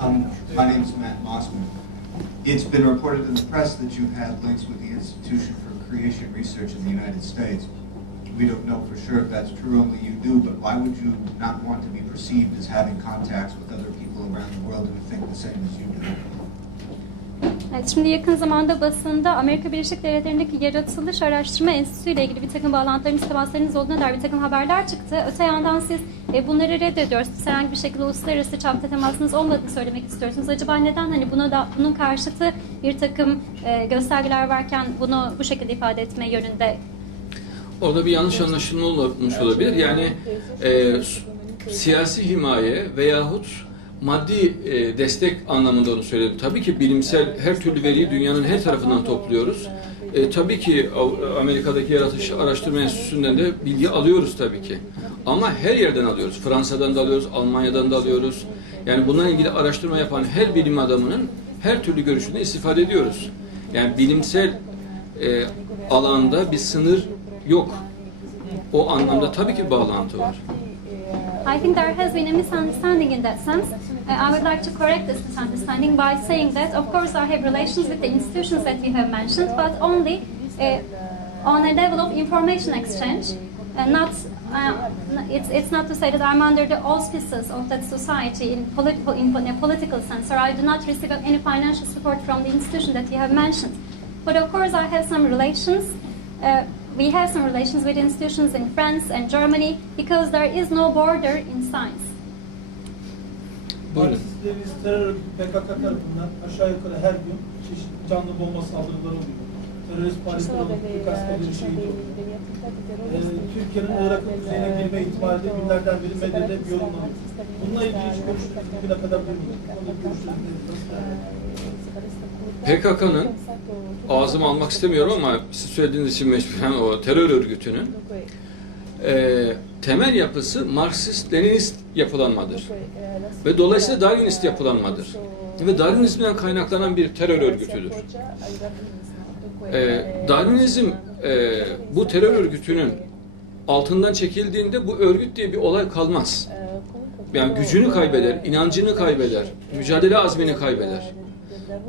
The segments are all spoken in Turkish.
My name is Matt Mossman. It's been reported in the press that you had links with the Institution for Creation Research in the United States. We don't know for sure if that's true, only you do, but why would you not want to be perceived as having contacts with other people around the world who think the same as you do? Evet, şimdi yakın zamanda basında Amerika Birleşik Devletleri'ndeki Yaratılış Araştırma Enstitüsü ile ilgili bir takım bağlantılarınız, temaslarınız olduğuna dair bir takım haberler çıktı. Öte yandan siz bunları reddediyorsunuz. Herhangi bir şekilde uluslararası çapta temasınız olmadığını söylemek istiyorsunuz. Acaba neden bunun karşıtı bir takım göstergeler varken bunu bu şekilde ifade etme yönünde? Orada bir yanlış anlaşılma olmuş olabilir. Yani siyasi himaye veyahut maddi destek anlamında onu söyledim. Tabii ki bilimsel her türlü veriyi dünyanın her tarafından topluyoruz. Tabii ki Amerika'daki Yaratılış Araştırma Enstitüsü'nden de bilgi alıyoruz tabii ki. Ama her yerden alıyoruz. Fransa'dan da alıyoruz, Almanya'dan da alıyoruz. Yani bununla ilgili araştırma yapan her bilim adamının her türlü görüşünden istifade ediyoruz. Yani bilimsel alanda bir sınır yok. O anlamda tabii ki bağlantı var. I think there has been a misunderstanding in that sense. I would like to correct this misunderstanding by saying that, of course, I have relations with the institutions that you have mentioned, but only on a level of information exchange. It's not to say that I'm under the auspices of that society in a political sense, or I do not receive any financial support from the institution that you have mentioned. But of course, I have some relations. We have some relations with institutions in France and Germany because there is no border in science. Partisiz terör örgütü PKK tarafından aşağı yukarı her gün çeşitli canlı bomba saldırıları oluyor. Terörist paletler olup birkaç kaderi şehit oluyor. Türkiye'nin Irak'ın kuzeyine girme ihtimali de günlerden beri medyada hep yorumlanıyor. Bununla ilgili hiç görüştüğünüz bugüne kadar PKK'nın, ağzımı almak istemiyorum ama siz söylediğiniz için mecburen o terör örgütünün temel yapısı Marksist-Leninist yapılanmadır. Ve dolayısıyla Darwinist yapılanmadır. Ve Darwinizmden kaynaklanan bir terör örgütüdür. Darwinizm bu terör örgütünün altından çekildiğinde bu örgüt diye bir olay kalmaz. Yani gücünü kaybeder, inancını kaybeder, mücadele azmini kaybeder.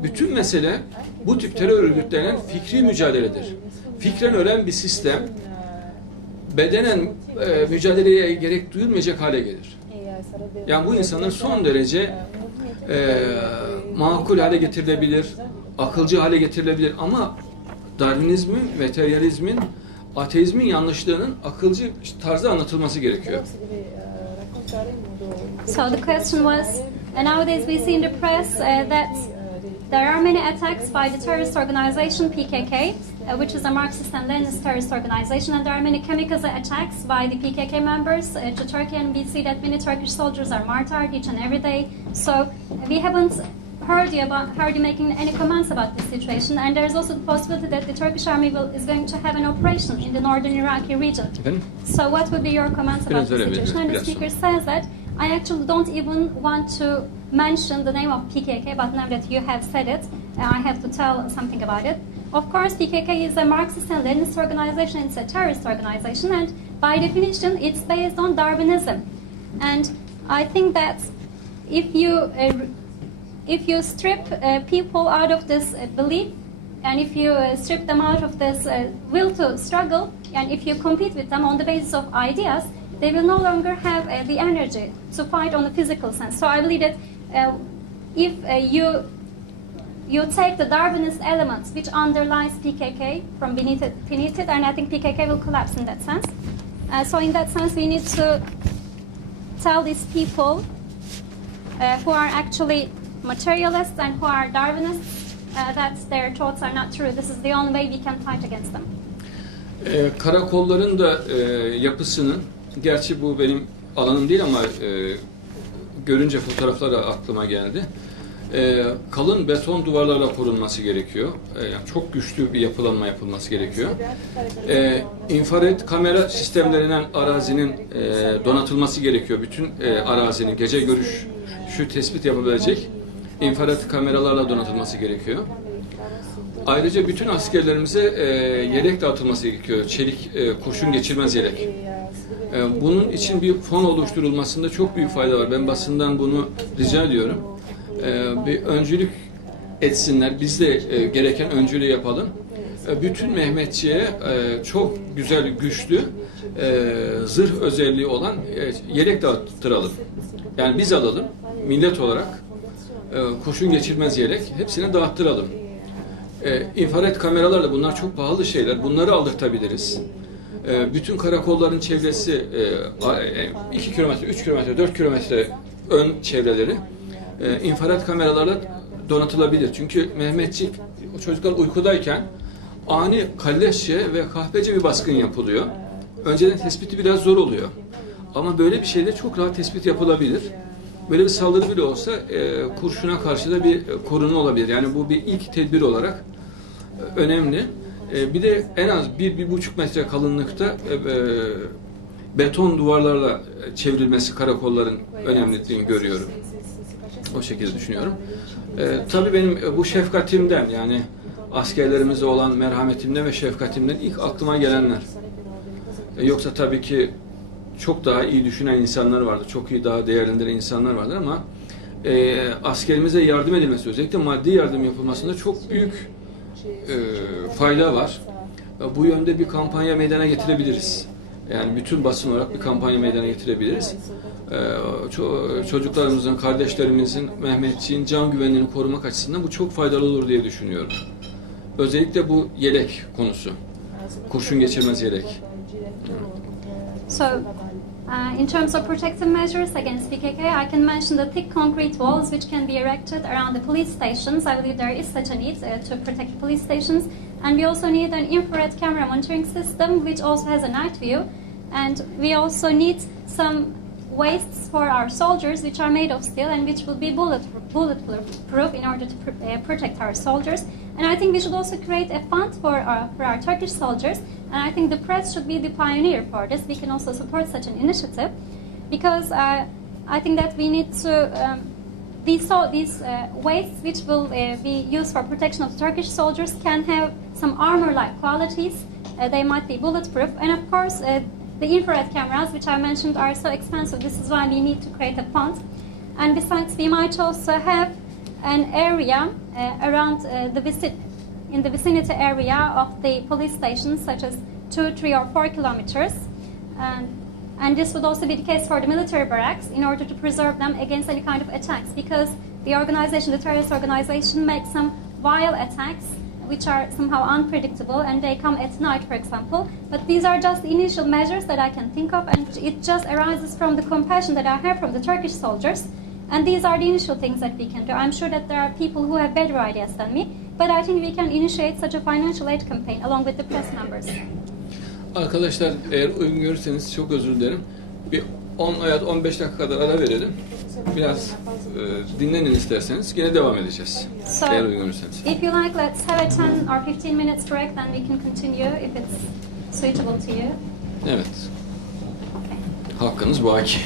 Bütün mesele bu tip terör örgütlerinin fikri mücadeledir. Fikren ölen bir sistem bedenen mücadeleye gerek duyulmayacak hale gelir. Yani bu insanlar son derece makul hale getirilebilir, akılcı hale getirilebilir ama Darwinizmin, materyalizmin, ateizmin yanlışlığının akılcı tarzda anlatılması gerekiyor. So the question was, nowadays we see in the press that there are many attacks by the terrorist organization PKK, which is a Marxist and Leninist terrorist organization, and there are many kamikaze attacks by the PKK members to Turkey, and we see that many Turkish soldiers are martyred each and every day. So we haven't heard you making any comments about this situation, and there is also the possibility that the Turkish army is going to have an operation in the northern Iraqi region. So what would be your comments about the situation? And the speaker says that I actually don't even want to mention the name of PKK, but now that you have said it, I have to tell something about it. Of course, PKK is a Marxist and Leninist organization, it's a terrorist organization, and by definition, it's based on Darwinism. And I think that if you strip people out of this belief, and if you strip them out of this will to struggle, and if you compete with them on the basis of ideas, they will no longer have the energy to fight on the physical sense. So I believe that if you take the Darwinist elements which underlies PKK from beneath it, and I think PKK will collapse in that sense. So in that sense, we need to tell these people who are actually materialists and who are Darwinists that their thoughts are not true. This is the only way we can fight against them. Karakolların da yapısının, gerçi bu benim alanım değil ama görünce fotoğraflar aklıma geldi. Kalın beton duvarlarla korunması gerekiyor. Yani çok güçlü bir yapılanma yapılması gerekiyor. İnfrared kamera sistemlerinden arazinin donatılması gerekiyor. Bütün arazinin gece görüşü tespit yapabilecek infrared kameralarla donatılması gerekiyor. Ayrıca bütün askerlerimize yelek dağıtılması gerekiyor. Çelik, kurşun geçirmez yelek. Bunun için bir fon oluşturulmasında çok büyük fayda var. Ben basından bunu rica ediyorum. bir öncülük etsinler. Biz de gereken öncülüğü yapalım. Bütün Mehmetçiğe çok güzel, güçlü, zırh özelliği olan yelek dağıttıralım. Yani biz alalım, millet olarak kurşun geçirmez yelek, hepsini dağıttıralım. İnfrared kameralarla, bunlar çok pahalı şeyler, bunları aldırtabiliriz. Bütün karakolların çevresi 2 kilometre, 3 kilometre, 4 kilometre ön çevreleri infrared kameralarla donatılabilir. Çünkü Mehmetçik, o çocuklar uykudayken ani kalleşçe ve kahpece bir baskın yapılıyor. Önceden tespiti biraz zor oluyor. Ama böyle bir şeyde çok rahat tespit yapılabilir. Böyle bir saldırı bile olsa kurşuna karşı da bir korunma olabilir. Yani bu bir ilk tedbir olarak önemli. Bir de en az 1-1,5 metre kalınlıkta beton duvarlarla çevrilmesi karakolların önemliliğini görüyorum. O şekilde düşünüyorum. Tabii benim bu şefkatimden, yani askerlerimize olan merhametimden ve şefkatimden ilk aklıma gelenler. Yoksa tabii ki çok daha iyi düşünen insanlar vardır, çok iyi daha değerlendiren insanlar vardır ama askerimize yardım edilmesi, özellikle maddi yardım yapılmasında çok büyük fayda var. Bu yönde bir kampanya meydana getirebiliriz. Yani bütün basın olarak bir kampanya meydana getirebiliriz. Çocuklarımızın, kardeşlerimizin, Mehmetçiğin can güvenliğini korumak açısından bu çok faydalı olur diye düşünüyorum. Özellikle bu yelek konusu. Kurşun geçirmez yelek. So, in terms of protective measures against PKK, I can mention the thick concrete walls which can be erected around the police stations. I believe there is such a need to protect the police stations. And we also need an infrared camera monitoring system which also has a night view. And we also need some waists for our soldiers which are made of steel and which will be bulletproof in order to protect our soldiers. And I think we should also create a fund for our Turkish soldiers. And I think the press should be the pioneer for this. We can also support such an initiative because I think that we need to these waists which will be used for protection of Turkish soldiers can have some armor-like qualities. They might be bulletproof, and of course the infrared cameras which I mentioned are so expensive. This is why we need to create a fund. And besides, we might also have an area around in the vicinity area of the police stations, such as 2, 3, or 4 kilometers. And this would also be the case for the military barracks in order to preserve them against any kind of attacks, because the terrorist organization, makes some vile attacks which are somehow unpredictable, and they come at night, for example. But these are just the initial measures that I can think of, and it just arises from the compassion that I have from the Turkish soldiers. And these are the initial things that we can do. I'm sure that there are people who have better ideas than me, but I think we can initiate such a financial aid campaign along with the press members. Arkadaşlar, eğer uygun görürseniz çok özür dilerim. Bir 10 veya 15 dakika kadar ara verelim. Biraz dinlenin isterseniz. Yine devam edeceğiz. So, eğer uygun görürseniz. if you like, let's have a 10 or 15 minutes break, then we can continue if it's suitable to you. Evet. Okay. Hakkınız baki.